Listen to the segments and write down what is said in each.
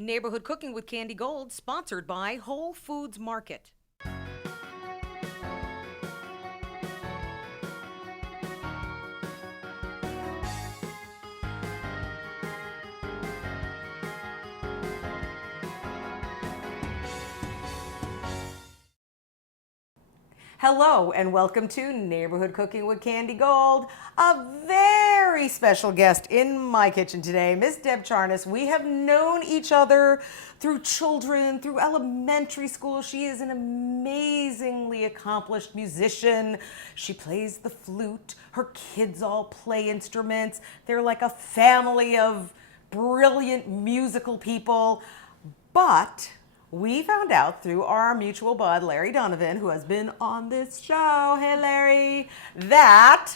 Neighborhood Cooking with Candy Gold, sponsored by Whole Foods Market. Hello and welcome to Neighborhood Cooking with Candy Gold. A very special guest in my kitchen today, Miss Deb Charness. We have known each other through children, through elementary school. She is an amazingly accomplished musician. She plays the flute. Her kids all play instruments. They're like a family of brilliant musical people. But we found out through our mutual bud, Larry Donovan, who has been on this show, hey Larry, that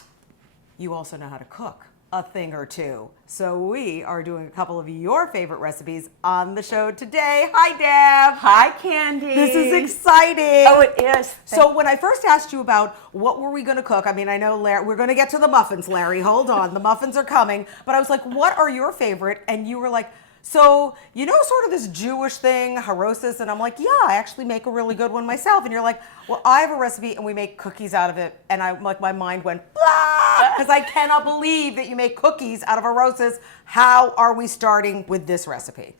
you also know how to cook a thing or two. So we are doing a couple of your favorite recipes on the show today. Hi, Deb. Hi, Candy. This is exciting. Oh, it is. So when I first asked you about what were we going to cook, I mean, I know Larry, we're going to get to the muffins, Larry. Hold on. The muffins are coming. But I was like, what are your favorite? And you were like, so, you know, sort of this Jewish thing, Haroset, and I'm like, yeah, I actually make a really good one myself. And you're like, well, I have a recipe and we make cookies out of it. And I like my mind went, blah, because I cannot believe that you make cookies out of Haroset. How are we starting with this recipe?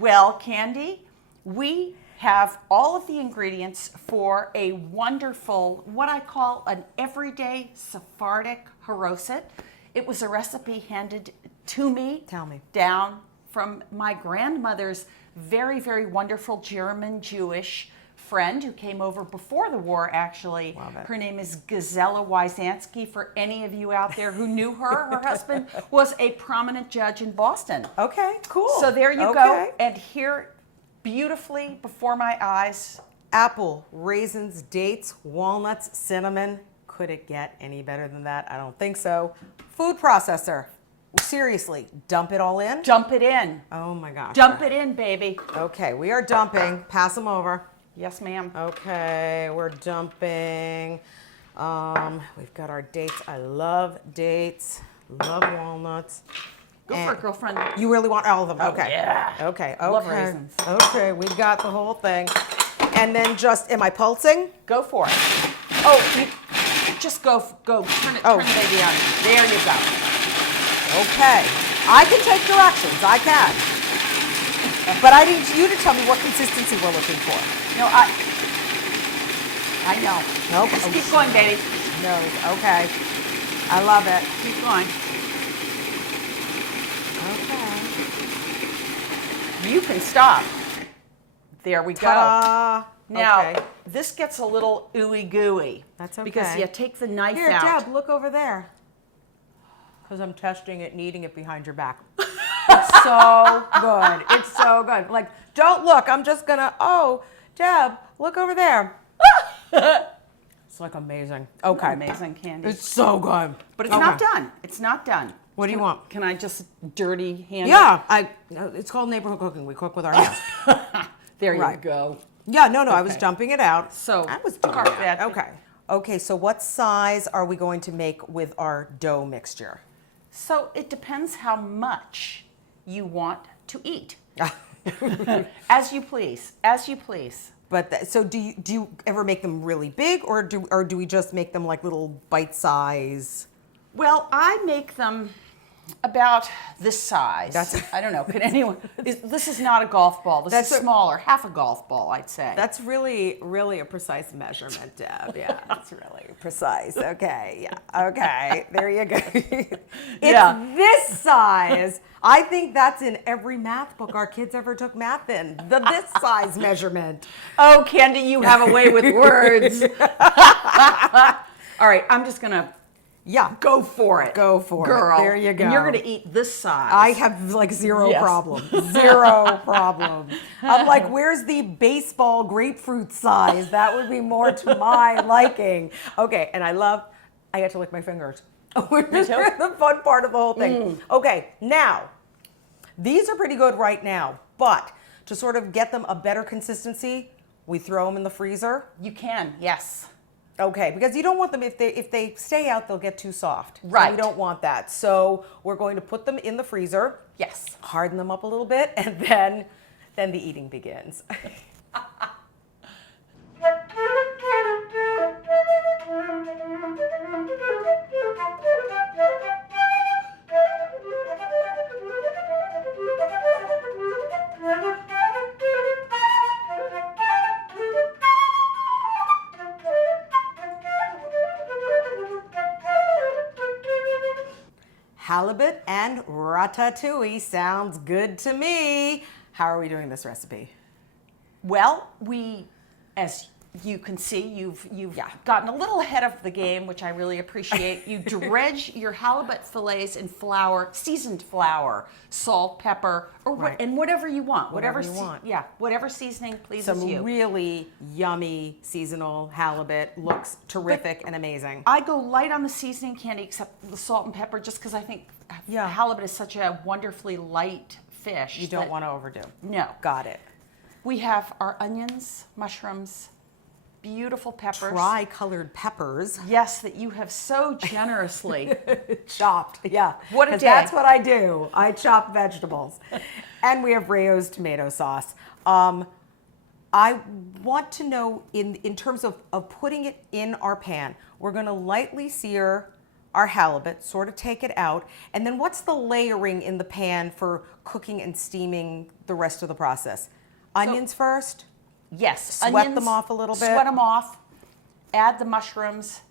Well, Candy, we have all of the ingredients for a wonderful, what I call an everyday Sephardic Haroset. It was a recipe handed to me. Tell me. Down from my grandmother's very, very wonderful German Jewish friend who came over before the war, actually. Love it. Her name is Gazella Wysanski. For any of you out there who knew her, her husband was a prominent judge in Boston. Okay, cool. So there you go. And here, beautifully before my eyes, apple, raisins, dates, walnuts, cinnamon. Could it get any better than that? I don't think so. Food processor. Seriously, dump it all in? Dump it in. Oh my gosh. Dump it in, baby. Okay, we are dumping. Pass them over. Yes, ma'am. Okay, we're dumping. We've got our dates. I love dates. Love walnuts. Go for it, girlfriend. You really want all of them? Oh, Okay. yeah. Okay. Love raisins. Okay, we got the whole thing. And then just, am I pulsing? Go for it. Oh, you just go. Turn it, turn the baby on. There you go. Okay, I can take directions, I can. But I need you to tell me what consistency we're looking for. No, I know. Nope. Just keep going, baby. No, okay. I love it. Keep going. Okay. You can stop. There we Ta-da. go. Now, okay. This gets a little ooey gooey. That's okay. Because you take the knife Here, out. Deb, look over there. Because I'm testing it and eating it behind your back. It's so good. It's so good. Like, don't look. I'm just going to, oh, Deb, look over there. It's like amazing. Okay. Amazing, Candy. It's so good. But it's not done. It's not done. What do you want? Can I just dirty hand Yeah. It's called neighborhood cooking. We cook with our hands. There you Right. go. Yeah, no, I Okay. was dumping it out. So, I was doing carve that. that. Okay. Okay, so what size are we going to make with our dough mixture? So it depends how much you want to eat. As you please. As you please. But so do you ever make them really big, or do we just make them like little bite size? Well, I make them about this size. That's- I don't know. Can anyone? This is not a golf ball. This is smaller, half a golf ball, I'd say. That's really, really a precise measurement, Deb. Yeah, that's really precise. Okay, yeah, okay, there you go. It's this size. I think that's in every math book our kids ever took math in. This size measurement. Oh, Candy, you have a way with words. All right, I'm just gonna. Yeah. Go for it. Go for Girl. it. There you go. And you're going to eat this size. I have like zero Yes. problem. Zero problem. I'm like, where's the baseball grapefruit size? That would be more to my liking. Okay, and I get to lick my fingers. Which is the fun part of the whole thing. Okay, now, these are pretty good right now, but to sort of get them a better consistency, we throw them in the freezer. You can, yes. Okay, because you don't want them, if they stay out, they'll get too soft. Right. We don't want that. So we're going to put them in the freezer. Yes. Harden them up a little bit, and then Then the eating begins. Halibut and ratatouille sounds good to me. How are we doing this recipe? Well, as you can see, you've gotten a little ahead of the game, which I really appreciate. You dredge your halibut fillets in flour, seasoned flour, salt, pepper, and whatever you want. Whatever you want. Yeah, whatever seasoning pleases you. Some really yummy seasonal halibut. Looks terrific and amazing. I go light on the seasoning, Candy, except the salt and pepper, just because I think halibut is such a wonderfully light fish. You don't want to overdo. No. Got it. We have our onions, mushrooms, beautiful peppers. Tri-colored peppers. Yes, that you have so generously chopped. Yeah. What a day. That's what I do. I chop vegetables. And we have Rayo's tomato sauce. I want to know, in terms of putting it in our pan, we're going to lightly sear our halibut, sort of take it out, and then what's the layering in the pan for cooking and steaming the rest of the process? Onions first? Yes. Sweat them off a little bit? Sweat them off, add the mushrooms,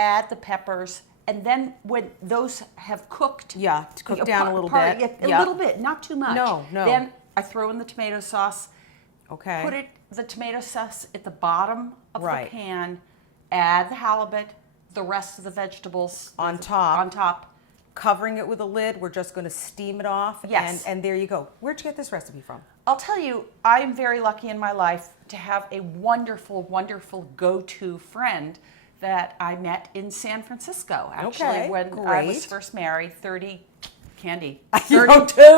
add the peppers, and then when those have cooked... Yeah, to cook down a little bit. A little bit, not too much. No. Then I throw in the tomato sauce. Okay. Put the tomato sauce at the bottom of the pan, add the halibut, the rest of the vegetables on top. Covering it with a lid. We're just going to steam it off. Yes. And there you go. Where'd you get this recipe from? I'll tell you, I'm very lucky in my life to have a wonderful, wonderful go-to friend that I met in San Francisco, actually, when I was first married 32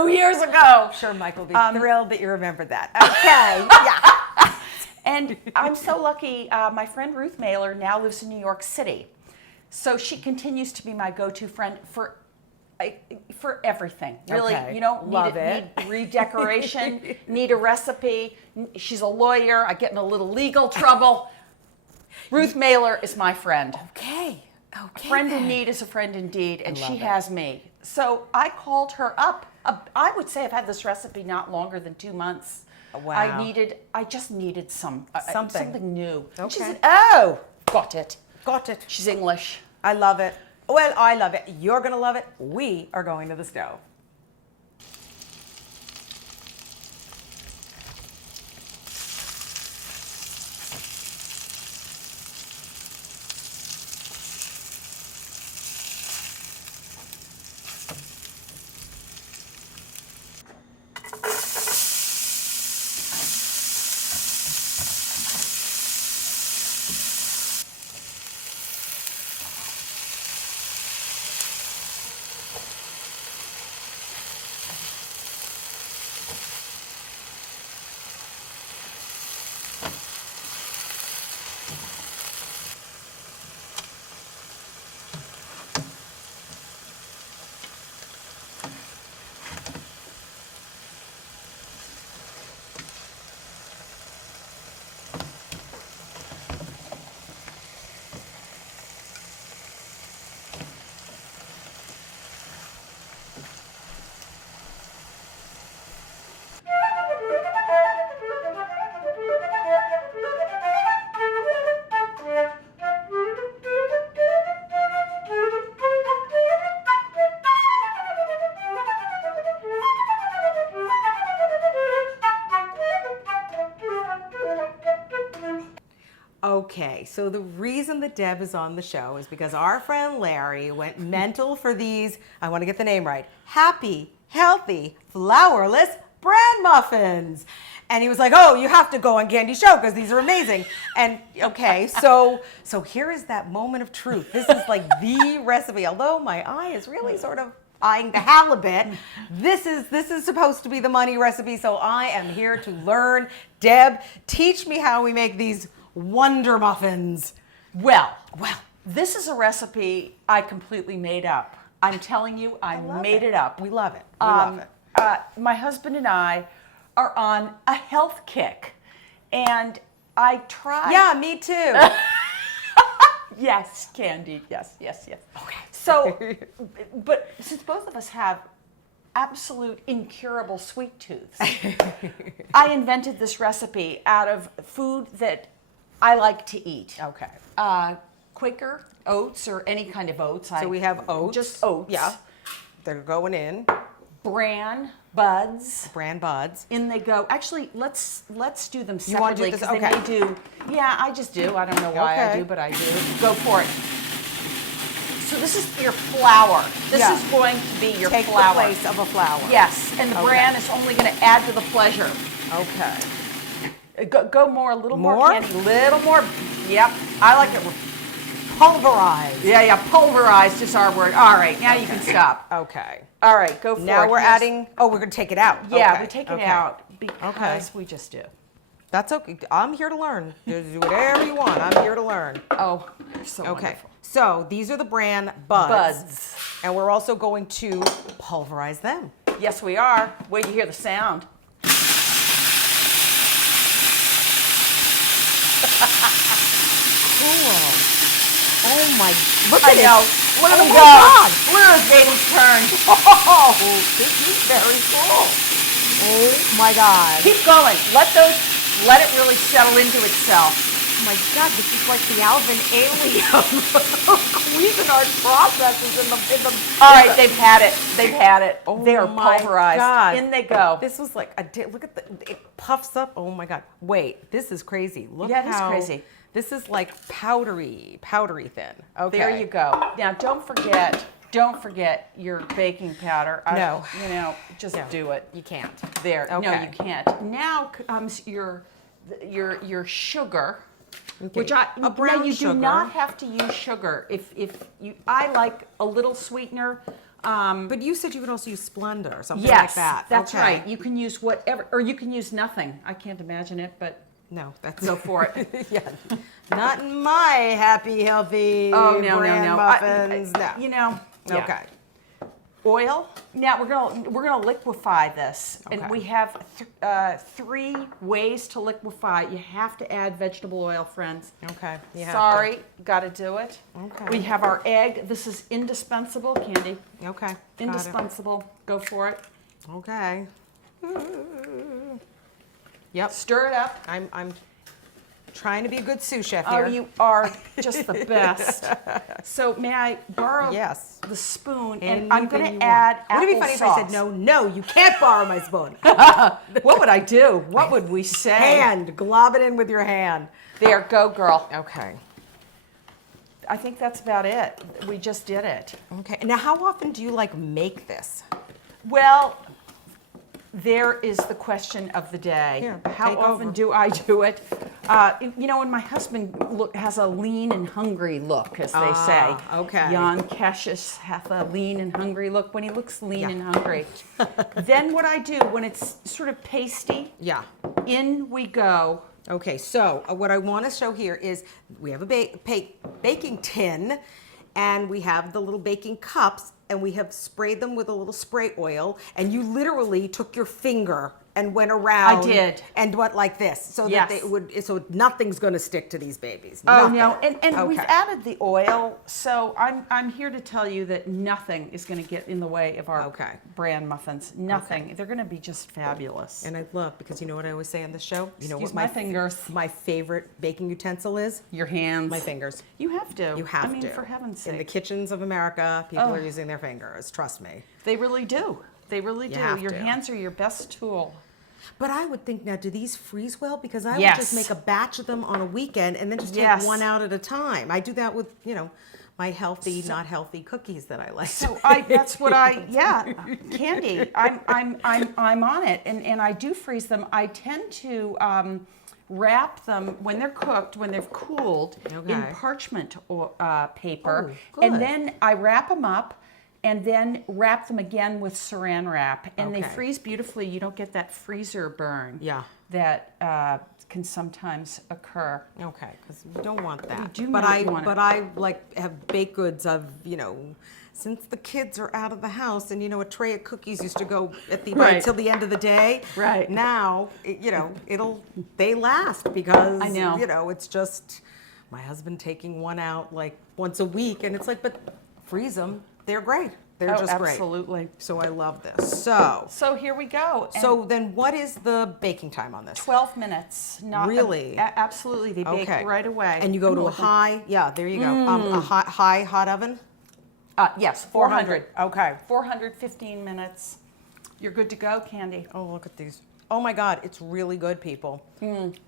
years ago. Sure, Michael will be thrilled that you remembered that. Okay, yeah. And I'm so lucky, my friend Ruth Meyler now lives in New York City. So she continues to be my go-to friend for everything. Really, Okay. Need redecoration, need a recipe. She's a lawyer. I get in a little legal trouble. Ruth Meyler is my friend. Okay. A friend in need is a friend indeed, and she has me. So I called her up. I would say I've had this recipe not longer than 2 months. Wow. I just needed something new. Okay. She said, "Oh, got it." Got it. She's English. I love it. Well, I love it. You're going to love it. We are going to the stove. Okay, so the reason that Deb is on the show is because our friend Larry went mental for these, I want to get the name right, happy, healthy, flourless Bran muffins. And he was like, oh, you have to go on Candy's show because these are amazing. And okay, so here is that moment of truth. This is like the recipe. Although my eye is really sort of eyeing the halibut, this is supposed to be the money recipe, so I am here to learn. Deb, teach me how we make these wonder muffins. Well, this is a recipe I completely made up. I'm telling you, I made it up. We love it. We love it. My husband and I are on a health kick, and I try. Yeah, me too. Yes, Candy. Yes. Okay. So, but since both of us have absolute incurable sweet tooths, I invented this recipe out of food that I like to eat. Okay. Quaker oats or any kind of oats. So we have oats. Just oats. Yeah. They're going in. Bran buds. Bran buds. In they go. Actually, let's do them You wanna do separately this? because Okay. they may do. Yeah, I just do. I don't know why I Okay. do, but I do. Go for it. So this is your flour. This Yeah. is going to be your Take flour. the place of a flour. Yes, and the Okay. bran is only going to add to the pleasure. Okay. Go more, a little more, More? Candy, little more. Yep, I like it. Pulverized. Yeah, pulverized is our word. All right, now you can stop. Okay. All right, go for it. Now we're Yes. adding. Oh, we're gonna take it out. Yeah, Okay. we take it Okay. out because we just do. That's okay. I'm here to learn. Just do whatever you want. I'm here to learn. Oh, so Okay. wonderful. So these are the bran buds. Buds. And we're also going to pulverize them. Yes, we are. Wait till you hear the sound. Cool. Oh my! Look I at know. it. Look at Oh him my go. God. Look at his baby's turn. Oh, this is very cool. Oh my God. Keep going. Let it really settle into itself. Oh my God, this is like the Alvin alien. Cuisinart processes in the. All right, they've had it. They've had it. Oh they are my pulverized. God. In they go. This was like look at it puffs up. Oh my God. Wait, this is crazy. Look Yeah, it is how crazy. This is like powdery thin. Okay. There you go. Now, don't forget your baking powder. No. Just No. do it. You can't. There. No, Okay. you can't. Now comes your sugar. Okay. Which A brown now you sugar. do not have to use sugar. If you, I like a little sweetener. But you said you could also use Splenda or something Yes, like that. that's Okay. right. You can use whatever, or you can use nothing. I can't imagine it, but No, that's go for it. yeah. Not in my happy, healthy Oh no, bran no, no. muffins. No. Yeah. Okay. Oil. Now we're gonna liquefy this, and Okay. we have 3 ways to liquefy. You have to add vegetable oil, friends. Okay. You have Sorry, got to do it. Okay. We have our egg. This is indispensable, Candy. to. Okay. Got Indispensable. Go for it. it. Okay. Yep. Stir it up. I'm trying to be a good sous chef Oh, here. you are just the best. So may I borrow Yes. the spoon? Anything And I'm going you to add want. Would it be funny if I said applesauce. no? You can't borrow my spoon. What would I do? What would we say? Hand, glob it in with your hand. There, go girl. Okay. I think that's about it. We just did it. Okay. Now, how often do you make this? Well, there is the question of the day. Here, How take often over. do I do it? And my husband has a lean and hungry look, as they say. Okay. Jan Cassius hath a lean and hungry look when he looks lean Yeah. and hungry. Then what I do, when it's sort of pasty, Yeah. in we go. Okay, so what I want to show here is we have a baking tin, and we have the little baking cups, and we have sprayed them with a little spray oil, and you literally took your finger and went around. I did. And went like this, so Yes. that so nothing's going to stick to these babies. Oh Nothing. no, and we've Okay. added the oil, so I'm here to tell you that nothing is going to get in the way of our Okay. bran muffins. Nothing. They're going to be just fabulous. And I love, because you know what I always say on the show? You know Excuse what my fingers. my favorite baking utensil is? Your hands. My fingers. You have to. You have I mean, to. for heaven's In the sake. kitchens of America, people Oh. are using their fingers. Trust me. They really do. They really You do. have Your to. hands are your best tool. But I would think now, do these freeze well? Because I would Yes. just make a batch of them on a weekend and then just take Yes. one out at a time. I do that with, my healthy, not healthy cookies that I like. So candy. I'm on it, and I do freeze them. I tend to wrap them when they're cooked, when they've cooled, in Okay. parchment paper, Oh, and good. then I wrap them up. And then wrap them again with saran wrap, and they Okay. freeze beautifully. You don't get that freezer burn Yeah. that can sometimes occur. Okay, because we don't want that. do but not I want it. but I have baked goods of since the kids are out of the house, and a tray of cookies used to go at the Right. till the end of the day. Right. Now, they last because I know. it's just my husband taking one out like once a week, and it's like, but freeze them. They're great. They're just great. Absolutely. So I love this. So here we go. And so then what is the baking time on this? 12 minutes. Not Really? Absolutely. They bake right away. And you go to a high, there you go. A high hot oven? Yes, 400. Okay. 415 minutes. You're good to go, Candy. Oh, look at these. Oh my God, it's really good, people.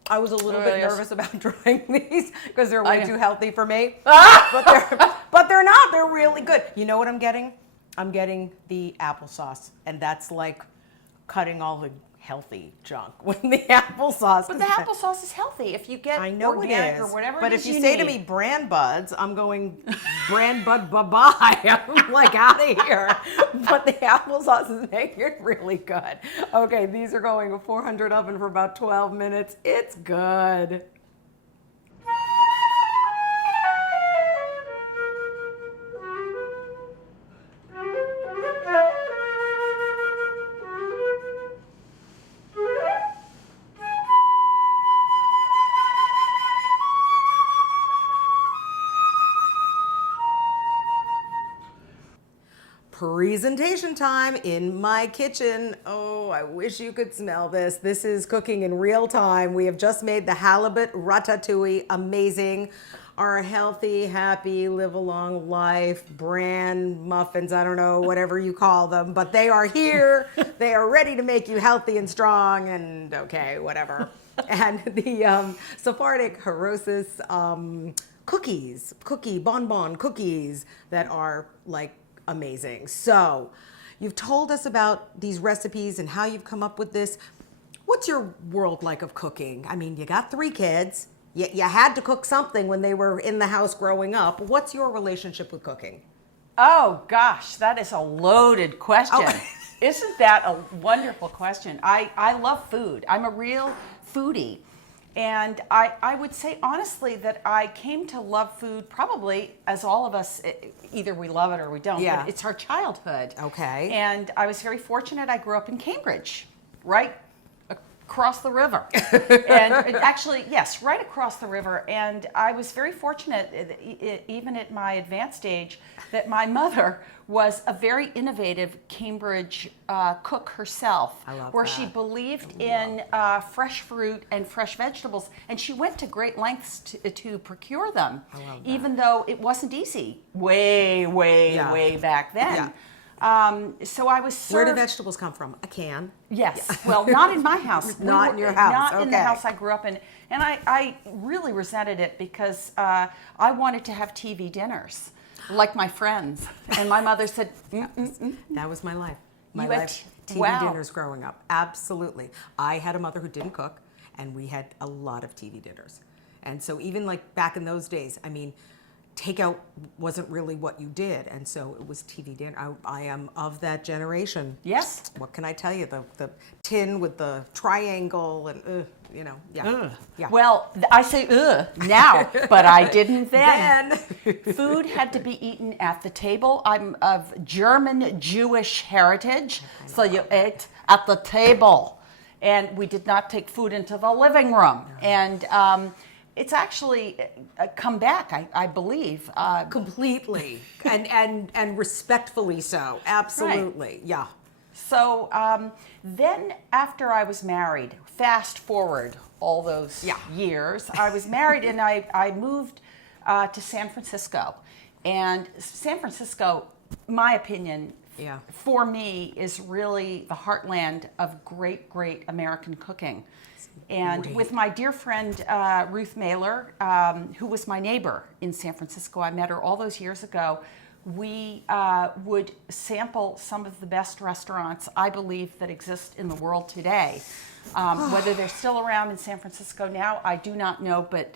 I was a little bit really is. nervous about trying these because they're way I- too healthy for me. But they're not. They're really good. You know what I'm getting? I'm getting the applesauce, and that's like cutting all the healthy junk with the applesauce. But the applesauce is healthy if you get I know organic it is. or whatever But it if is you you say to need. me Bran buds, I'm going Bran bud bye-bye. I'm like out of here. But the applesauce is making it really good. Okay, these are going to 400 oven for about 12 minutes. It's good. Presentation time in my kitchen. Oh, I wish you could smell this. This is cooking in real time. We have just made the halibut ratatouille. Amazing. Our healthy, happy, live a long life Bran muffins. I don't know, whatever you call them, but they are here. They are ready to make you healthy and strong and okay, whatever. And the Sephardic Haroset bonbon cookies that are like amazing. So you've told us about these recipes and how you've come up with this. What's your world like of cooking? I mean, you got 3 kids. You had to cook something when they were in the house growing up. What's your relationship with cooking? Oh gosh, that is a loaded question. Oh. Isn't that a wonderful question? I love food. I'm a real foodie. And I would say honestly that I came to love food probably as all of us, either we love it or we don't, Yeah. but it's our childhood. Okay. And I was very fortunate. I grew up in Cambridge, right across the river. And actually, yes, right across the river. And I was very fortunate, even at my advanced age, that my mother was a very innovative Cambridge cook herself. I love where that. she believed in fresh fruit and fresh vegetables, and she went to great lengths to procure them, I love that. even though it wasn't easy way back then. Yeah. So I was Where served. do vegetables come from? A can? Yes. Well, not in my house. Not in your house, Not in the okay. house I grew up in. And I really resented it because I wanted to have TV dinners like my friends. And my mother said, That was my life. My You had life. TV wow. dinners growing up. Absolutely. I had a mother who didn't cook, and we had a lot of TV dinners. And so even like back in those days, I mean, takeout wasn't really what you did, and so it was TV dinner. I am of that generation. Yes. What can I tell you? The tin with the triangle and yeah. Yeah. Well, I say now, but I didn't then. Then. Food had to be eaten at the table. I'm of German Jewish heritage, so you ate at the table. And we did not take food into the living room. And it's actually come back, I believe. Completely and respectfully so. Absolutely. Yeah. So then after I was married, fast forward all those years, I was married and I moved to San Francisco. And San Francisco, my opinion, for me, is really the heartland of great, great American cooking. And with my dear friend Ruth Meyler, who was my neighbor in San Francisco, I met her all those years ago. We would sample some of the best restaurants, I believe, that exist in the world today. Whether they're still around in San Francisco now, I do not know, but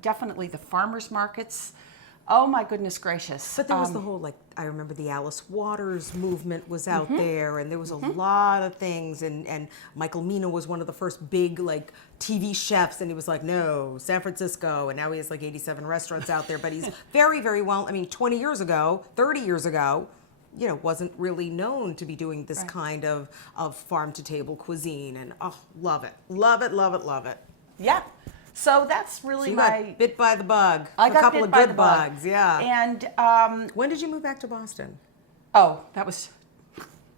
definitely the farmers markets Oh my goodness gracious. But there was the whole, like, I remember the Alice Waters movement was out Mm-hmm. there, and there was a lot of things, and Michael Mina was one of the first big, like, TV chefs, and he was like, no, San Francisco, and now he has like 87 restaurants out there, but he's very, very well, I mean, 20 years ago, 30 years ago, you know, wasn't really known to be doing this kind of farm-to-table cuisine, and oh, love it, love it, love it, love it. Yeah. So that's really So you my... got bit by the bug. I a got couple bit of by good the bug. bugs, yeah. And When did you move back to Boston? oh, that was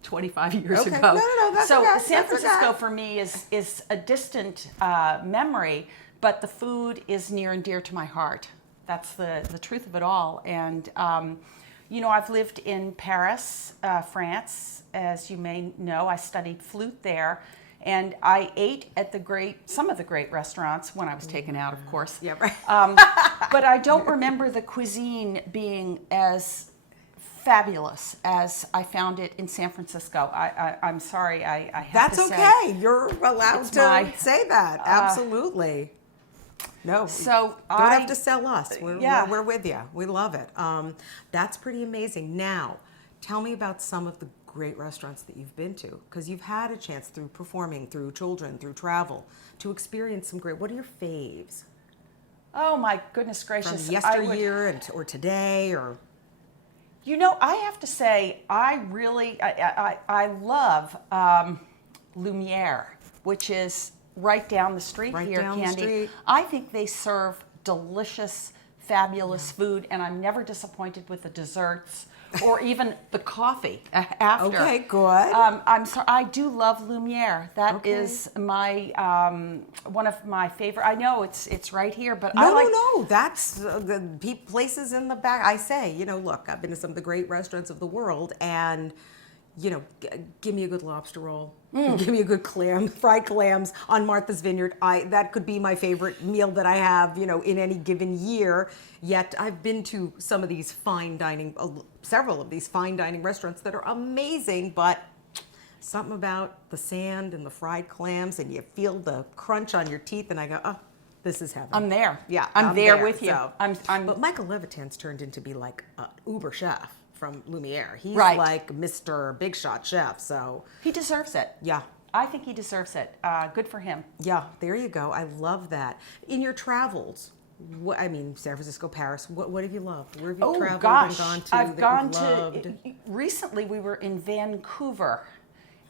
25 years Okay. ago. No, that's so okay. San That's Francisco okay. for me is a distant memory, but the food is near and dear to my heart. That's the truth of it all. And you know, I've lived in Paris, France, as you may know. I studied flute there. And I ate at some of the great restaurants when I was taken out, of course. Yeah, right. But I don't remember the cuisine being as fabulous as I found it in San Francisco. I'm sorry, I have That's to say. okay. You're allowed It's to my- say that. Absolutely. No, So don't I have to sell us. We're with you. We love it. That's pretty amazing. Now, tell me about some of the great restaurants that you've been to, because you've had a chance through performing, through children, through travel, to experience some great. What are your faves Oh my goodness from gracious! yesteryear or today or? You know, I have to say, I love Lumiere, which is right down the street Right here, down the Candy. street. I think they serve delicious, fabulous food, and I'm never disappointed with the desserts or even the coffee after. Okay, good. I'm sorry, I do love Lumiere. That is Okay. my one of my favorite. I know it's right here, but No. That's the places in the back. I say, you know, look, I've been to some of the great restaurants of the world, and you know, give me a good lobster roll. Give me a good fried clams on Martha's Vineyard. That could be my favorite meal that I have, you know, in any given year. Yet I've been to some of these fine dining, several of these fine dining restaurants that are amazing, but something about the sand and the fried clams, and you feel the crunch on your teeth, and I go, oh, this is heaven. I'm there. Yeah, I'm there with you. So. I'm But Michael Levitan's turned into be like an uber chef from Lumiere. He's Right. like Mr. Big Shot Chef. So He deserves it. yeah, I think he deserves it. Good for him. yeah. There you go. I love that. In your travels, I mean, San Francisco, Paris. What have you loved? Where have you traveled gosh, and gone to? I've that gone you've to. loved? Recently, we were in Vancouver,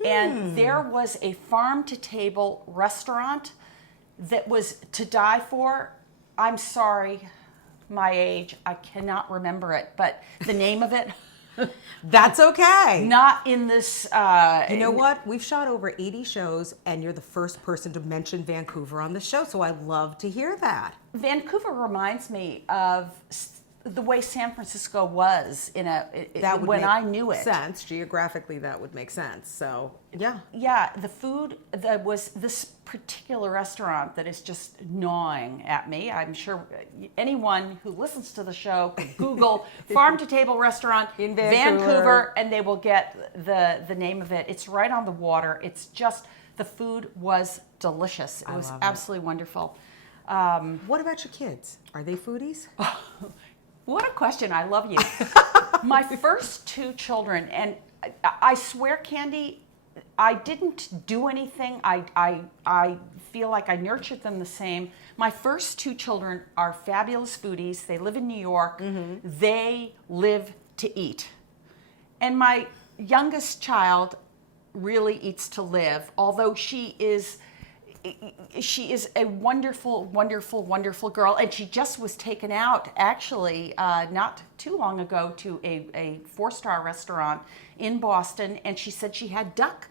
and there was a farm-to-table restaurant that was to die for. I'm sorry, my age. I cannot remember it, but the name of it. That's okay. Not in this. You know what? We've shot over 80 shows, and you're the first person to mention Vancouver on the show, so I love to hear that. Vancouver reminds me of the way San Francisco was when I knew it. Sense geographically, that would make sense. So yeah, Yeah, the food that was this particular restaurant that is just gnawing at me. I'm sure anyone who listens to the show can Google farm to table restaurant In Vancouver, Vancouver. and they will get the name of it. It's right on the water. It's just the food was delicious. It was love it. absolutely wonderful. What about your kids? Are they foodies? What a question. I love you. My first two children, and I swear, Candy, I didn't do anything. I feel like I nurtured them the same. My first two children are fabulous foodies. They live in New York. They live to eat. And my youngest child really eats to live, although she is a wonderful, wonderful, wonderful girl, and she just was taken out actually not too long ago to a 4-star restaurant in Boston, and she said she had duck.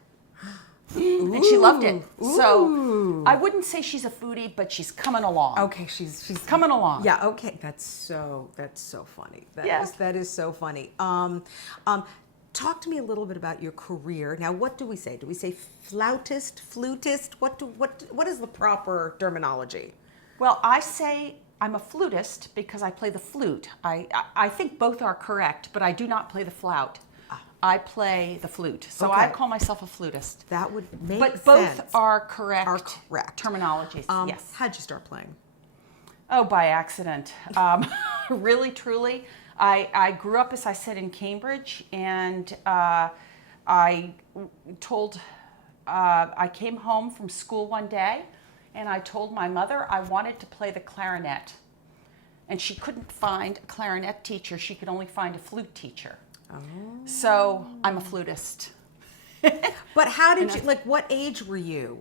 And she loved it. So I wouldn't say she's a foodie, but she's coming along. Okay, she's Coming along. Yeah. Okay, that's so funny. That is so funny. Talk to me a little bit about your career. Now, what do we say? Do we say flautist, flutist? What is the proper terminology? Well, I say I'm a flutist because I play the flute. I think both are correct, but I do not play the flout. I play the flute. So Okay. I call myself a flutist. That would make But sense. both are correct, Are correct. terminologies. Yes. How'd you start playing? Oh, by accident. really, truly. I grew up, as I said, in Cambridge, and I told, I came home from school one day, and I told my mother I wanted to play the clarinet. And she couldn't find a clarinet teacher. She could only find a flute teacher. Oh. So I'm a flutist. But how did you, like, what age were you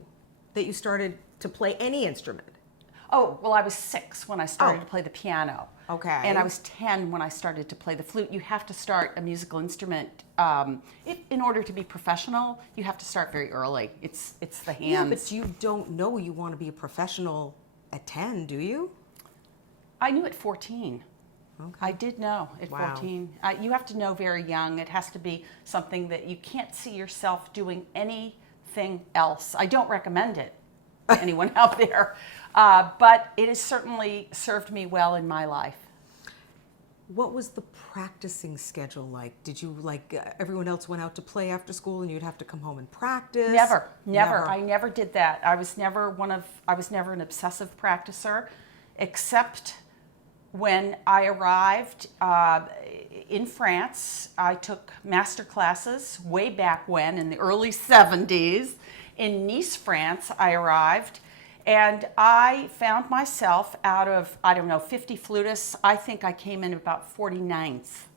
that you started to play any instrument? Oh, well, I was 6 when I started to play the piano. Okay. And I was 10 when I started to play the flute. You have to start a musical instrument. In order to be professional, you have to start very early. It's the hands. Yeah, but you don't know you want to be a professional at 10, do you? I knew at 14. Okay. I did know at Wow. 14. You have to know very young. It has to be something that you can't see yourself doing anything else. I don't recommend it to anyone out there, but it has certainly served me well in my life. What was the practicing schedule like? Did you, like, everyone else went out to play after school and you'd have to come home and practice? Never. I never did that. I was never an obsessive practicer, except when I arrived in France. I took master classes way back when, in the early 70s. In Nice, France, I arrived, and I found myself out of, 50 flutists, I think I came in about 49th.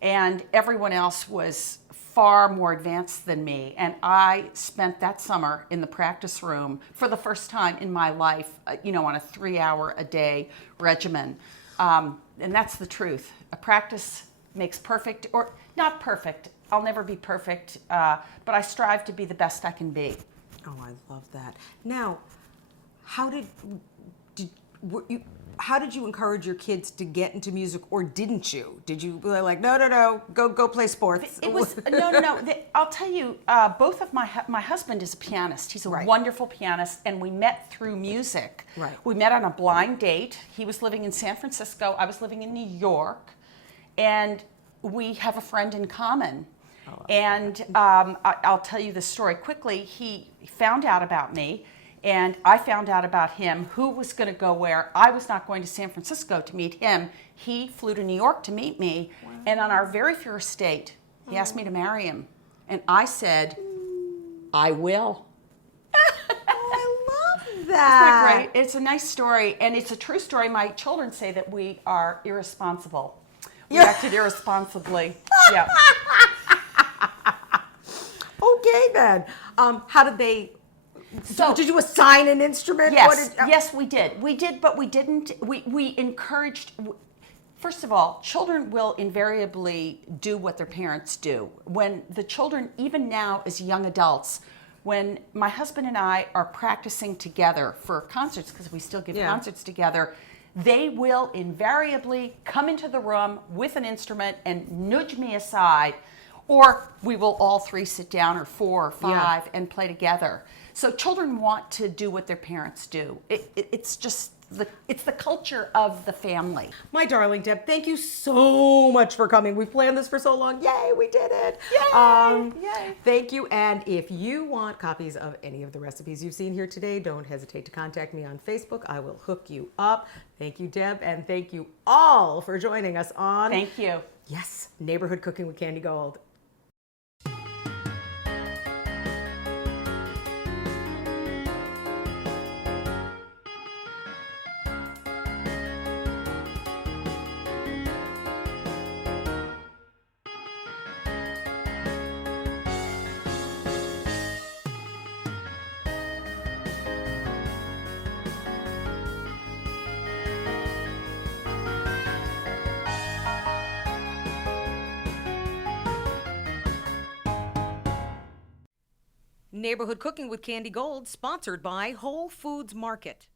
And everyone else was far more advanced than me. And I spent that summer in the practice room for the first time in my life, on a 3-hour-a-day regimen. And that's the truth. A practice makes perfect, or not perfect. I'll never be perfect, but I strive to be the best I can be. Oh, I love that. Now, how did you encourage your kids to get into music, or didn't you? Did you like, no, go play sports? It was no. I'll tell you, both of my husband is a pianist. He's a wonderful pianist, and we met through music. Right. We met on a blind date. He was living in San Francisco. I was living in New York, and we have a friend in common. And I'll tell you the story quickly. He found out about me, and I found out about him. Who was going to go where? I was not going to San Francisco to meet him. He flew to New York to meet me. Wow. And on our very first date, he asked me to marry him. And I said, I will. I love that. Isn't that great? It's a nice story, and it's a true story. My children say that we are irresponsible. We acted irresponsibly. Yeah. Okay, then. How did they... So did you assign an instrument? Yes, yes, we did. We did, but we didn't. We encouraged. First of all, children will invariably do what their parents do. When the children, even now as young adults, when my husband and I are practicing together for concerts, because we still give concerts together, they will invariably come into the room with an instrument and nudge me aside, or we will all three sit down, or 4 or 5, and play together. So children want to do what their parents do. It's just it's the culture of the family. My darling Deb, thank you so much for coming. We've planned this for so long. Yay, we did it. Yay! Yay. Thank you. And if you want copies of any of the recipes you've seen here today, don't hesitate to contact me on Facebook. I will hook you up. Thank you, Deb, and thank you all for joining us on... Thank you. Yes, Neighborhood Cooking with Candy Gold. Neighborhood Cooking with Candy Gold, sponsored by Whole Foods Market.